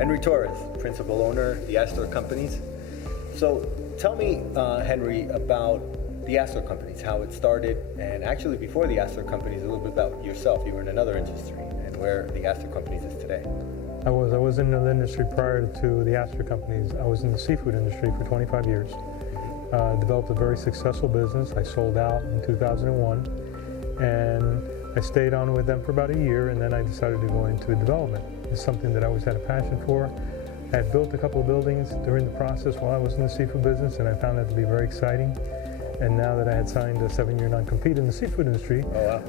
Henry Torres, principal owner, the Astor Companies. So tell me, Henry, about the Astor Companies, how it started, and actually before the Astor Companies, a little bit about yourself. You were in another industry, and where the Astor Companies is today. I was in another industry prior to the Astor Companies. I was in the seafood industry for 25 years. Developed a very successful business. I sold out in 2001, and I stayed on with them for about a year, and then I decided to go into development. It's something that I always had a passion for. I had built a couple of buildings during the process while I was in the seafood business, and I found that to be very exciting. And now that I had signed a 7-year non-compete in the seafood industry,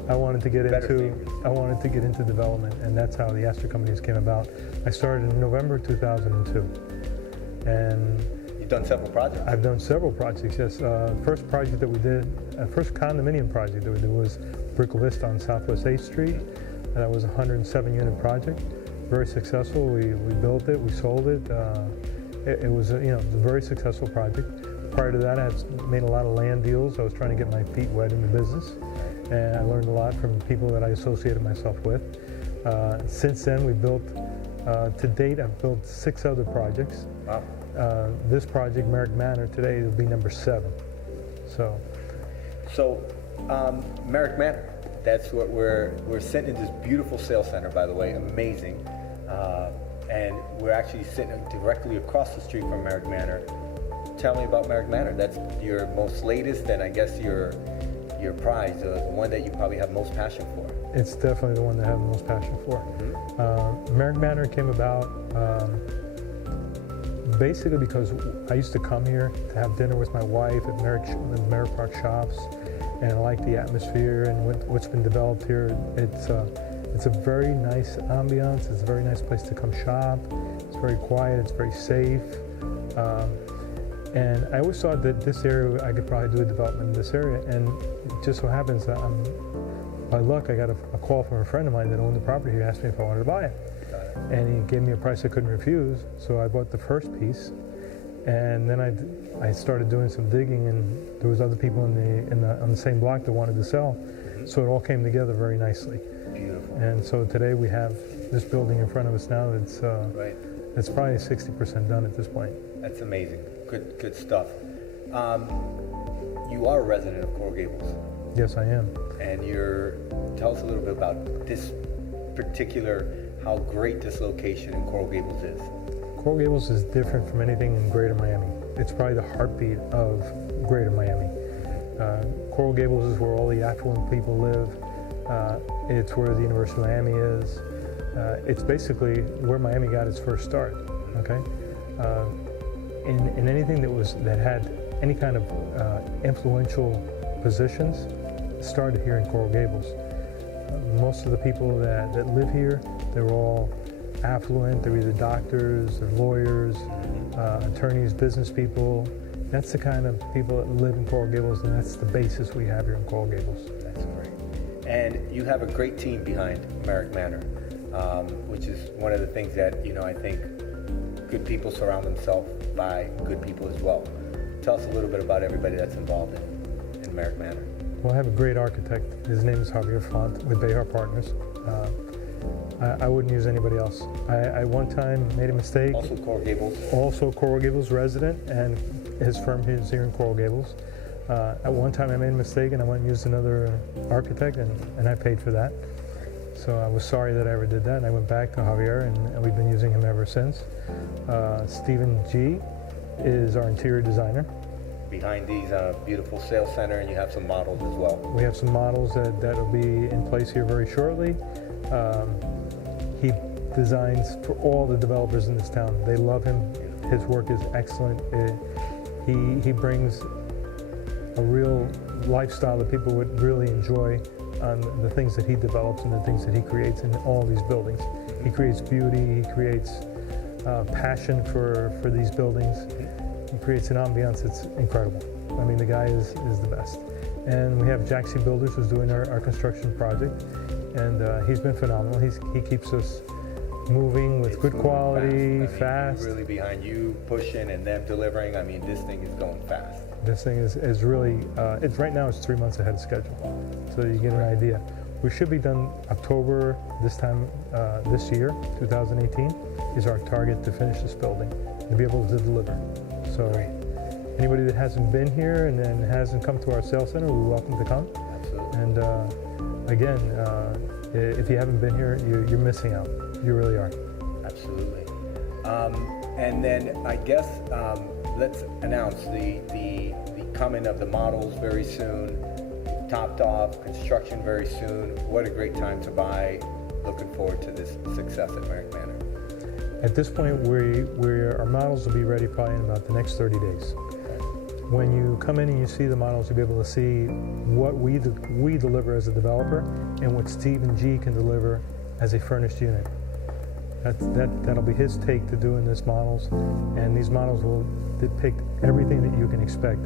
I wanted to get into development, and that's how the Astor Companies came about. I started in November 2002, and you've done several projects. I've done several projects. Yes, first project that we did, first condominium project that we did was Brickell Vista on Southwest 8th Street. That was a 107-unit project, very successful. We built it, we sold it. It was a very successful project. Prior to that, I had made a lot of land deals. I was trying to get my feet wet in the business, and I learned a lot from people that I associated myself with. Since then, we built, to date, I've built 6 other projects. Wow. This project, Merrick Manor, today will be number 7. So, Marek Manor, that's what we're sitting in this beautiful sales center, by the way, amazing. And we're actually sitting directly across the street from Marek Manor. Tell me about Marek Manor. That's your most latest, and I guess your prize, the one that you probably have most passion for. It's definitely the one that I have the most passion for. Mm-hmm. Merrick Manor came about basically because I used to come here to have dinner with my wife at the Merrick Park Shops, and I like the atmosphere and what's been developed here. It's a very nice ambiance. It's a very nice place to come shop. It's very quiet. It's very safe. And I always thought that this area, I could probably do a development in this area. And it just so happens that by luck, I got a call from a friend of mine that owned the property who asked me if I wanted to buy it. And he gave me a price I couldn't refuse. So I bought the first piece. And then I started doing some digging, and there was other people on the same block that wanted to sell. Mm-hmm. So it all came together very nicely. Beautiful. And so today we have this building in front of us now. It's probably 60% done at this point. That's amazing. Good stuff. You are a resident of Coral Gables. Yes, I am. And tell us a little bit about this particular, how great this location in Coral Gables is. Coral Gables is different from anything in Greater Miami. It's probably the heartbeat of Greater Miami. Coral Gables is where all the affluent people live. It's where the University of Miami is. It's basically where Miami got its first start. Okay. In anything that had any kind of influential positions started here in Coral Gables. Most of the people that live here, they're all affluent. They're either doctors, they're lawyers, attorneys, business people. That's the kind of people that live in Coral Gables, and that's the basis we have here in Coral Gables. That's great. And you have a great team behind Marek Manor, which is one of the things that, I think good people surround themselves by good people as well. Tell us a little bit about everybody that's involved in Marek Manor. Well, I have a great architect. His name is Javier Font with Behar Partners. I wouldn't use anybody else. I one time made a mistake. Also Coral Gables. Also Coral Gables resident, and his firm is here in Coral Gables. At one time I made a mistake and I went and used another architect, and I paid for that. So I was sorry that I ever did that, and I went back to Javier, and we've been using him ever since. Stephen G. is our interior designer. Behind these beautiful sales center, and you have some models as well. We have some models that will be in place here very shortly. He designs for all the developers in this town. They love him. His work is excellent. He brings a real lifestyle that people would really enjoy on the things that he develops and the things that he creates in all these buildings. He creates beauty, he creates passion for these buildings. He creates an ambiance that's incredible. I mean, the guy is the best. And we have Jack C. Builders, who's doing our construction project, and he's been phenomenal. He keeps us moving with good quality, fast. Really behind you, pushing, and them delivering. I mean, this thing is going fast. This thing is really, right now it's 3 months ahead of schedule, so you get an idea. We should be done October this time this year, 2018, is our target to finish this building and be able to deliver. So anybody that hasn't been here and then hasn't come to our sales center, we're welcome to come. Absolutely. And again, if you haven't been here, you're missing out. You really are. Absolutely. And then I guess let's announce the coming of the models very soon. Topped off, construction very soon. What a great time to buy. Looking forward to this success at Merrick Manor. At this point, our models will be ready probably in about the next 30 days. When you come in and you see the models, you'll be able to see what we deliver as a developer and what Stephen G can deliver as a furnished unit. That'll be his take to doing these models, and these models will depict everything that you can expect.